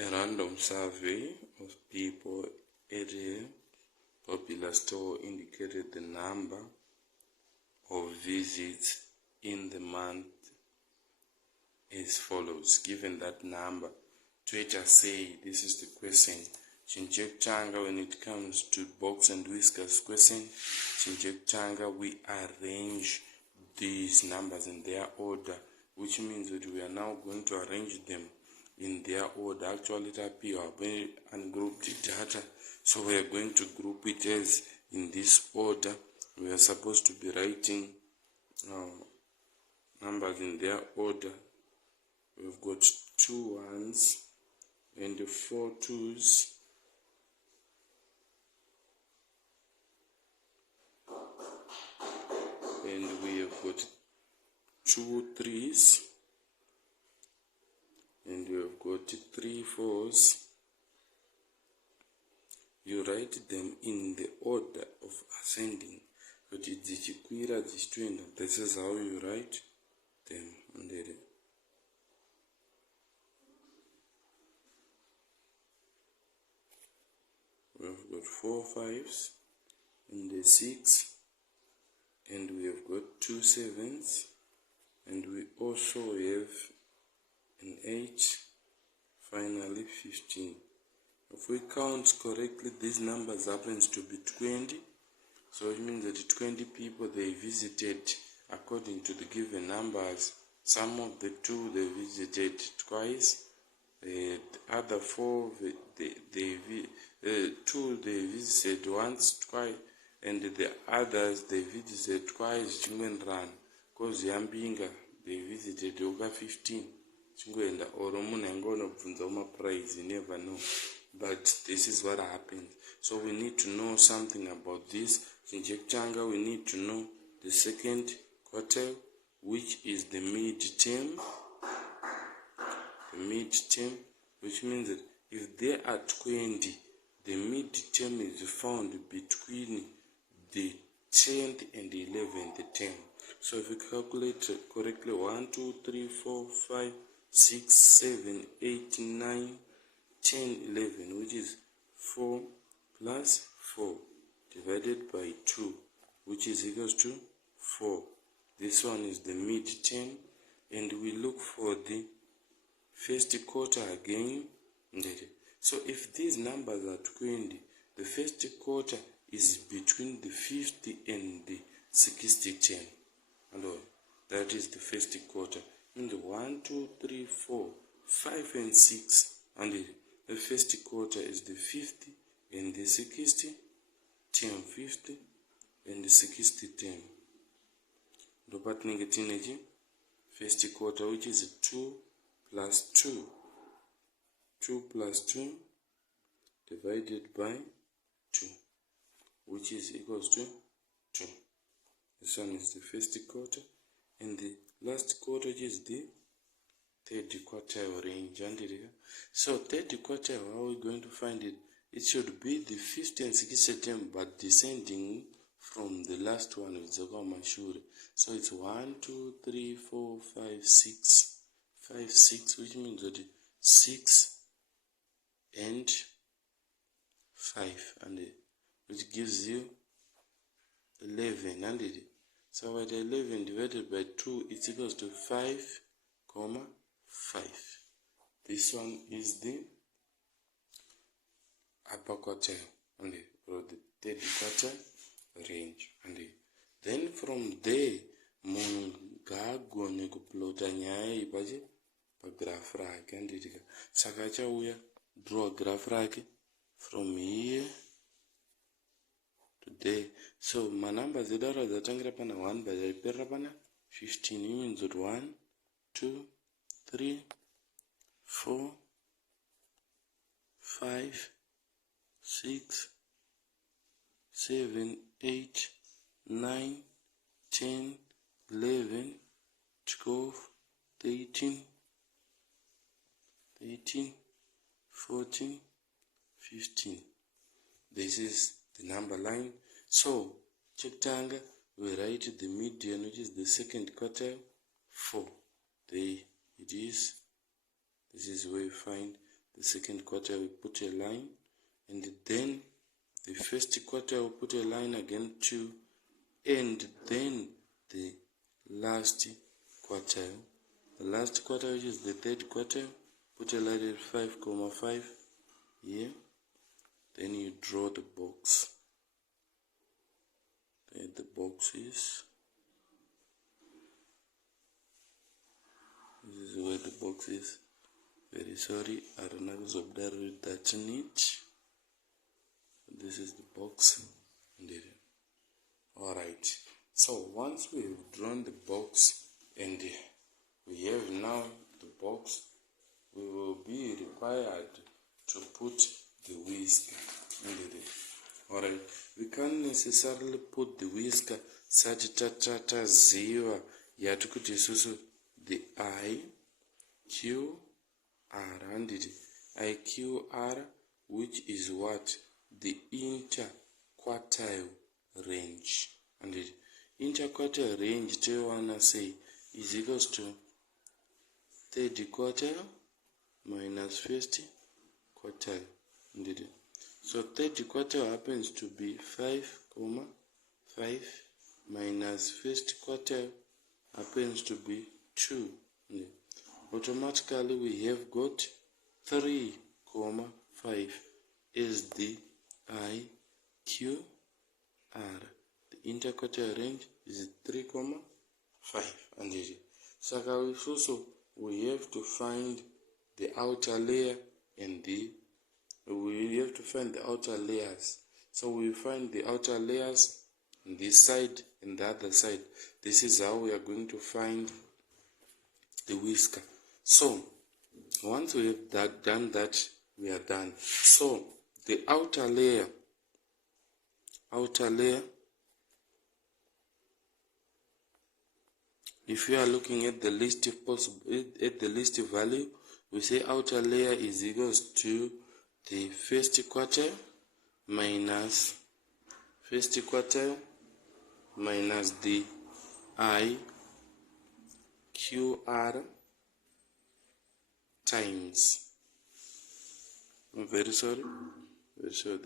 A random survey of people at a popular store indicated the number of visits in the month as follows. Given that number, Twitter say this is the question. Chinchek when it comes to box and whiskers question, Chinchek we arrange these numbers in their order, which means that we are now going to arrange them in their order. Actually, we are going to ungroup the data, so we are going to group it as in this order. We are supposed to be writing numbers in their order. We've got 2 1s and 4 2s. And we have got 2 3s. And we have got 3 4s. You write them in the order of ascending. But this is how you write them. We have got 4 5s and the 6, and we have got 2 7s, and we also have an 8, finally 15. If we count correctly, these numbers happens to be 20, so it means that 20 people they visited according to the given numbers. Some of the 2 they visited twice, the other 4 2 they visited once, twice, and the others they visited twice. Run because Yambinga they visited over 15. Or prize, you never know. But this is what happens. So we need to know something about this. We need to know the second quartile, which is the mid-term. The mid-term, which means that if there are 20, the mid-term is found between the 10th and the 11th term. So if we calculate correctly, 1, 2, 3, 4, 5, 6, 7, 8, 9, 10, 11, which is 4 plus 4 divided by 2, which is equals to 4. This one is the mid-term, and we look for the first quarter again. So if these numbers are 20, the first quarter is between the 50 and the 60 term. That is the first quarter. In the 1, 2, 3, 4, 5, and 6, and the first quarter is the 50 and the 60 term. 50 and the 60 term. The partner first quarter, which is 2 plus 2. 2 plus 2 divided by 2, which is equals to 2. This one is the first quarter, and the last quarter is the third quartile range. So third quartile, how are we going to find it? It should be the 50 and 60 term, but descending from the last one is the So it's 1, 2, 3, 4, 5, 6. 5, 6, which means that 6 and 5, and which gives you 11. So at 11 divided by 2, it's equals to 5, 5. This one is the upper quartile, or the third quartile range. Then from there, mungagone kuplota nyaya ipaje pagraph rake. Saka achauya draw graph rake from here to there. So my numbers are zatangira pana 1 but I pana 15. Means that 1, 2, 3, 4, 5, 6, 7, 8, 9, 10, 11, 12, 13, 14, 15. This is the number line. So check tanga, we write the median, which is the second quartile, 4. There it is. This is where we find the second quartile we put a line, and then the first quartile we put a line again 2, and then the last quartile. The last quartile, which is the third quartile, put a line at 5,5 here. Then you draw the box. There the box is. This is where the box is. Very sorry, I don't know that neat. This is the box. Alright, so once we have drawn the box and we have now the box, we will be required to put the whisker in there. Alright, we can't necessarily put the whisker such tata ziva yatukuti susu the I Q R and the IQR, which is what? The interquartile range. And the interquartile range, do you wanna say, is equals to third quartile minus first quartile. Indeed. So third quartile happens to be 5,5 minus first quartile happens to be 2. Automatically we have got 3,5 is the IQR. The interquartile range is 3,5. And so we have to find the outer layer and we have to find the outer layers. So we find the outer layers on this side and the other side. This is how we are going to find the whisker. So once we have done that, we are done. So the outer layer, if you are looking at the list of possible at the list value, we say outer layer is equals to the first quartile minus the IQR times. I'm very sorry. This one.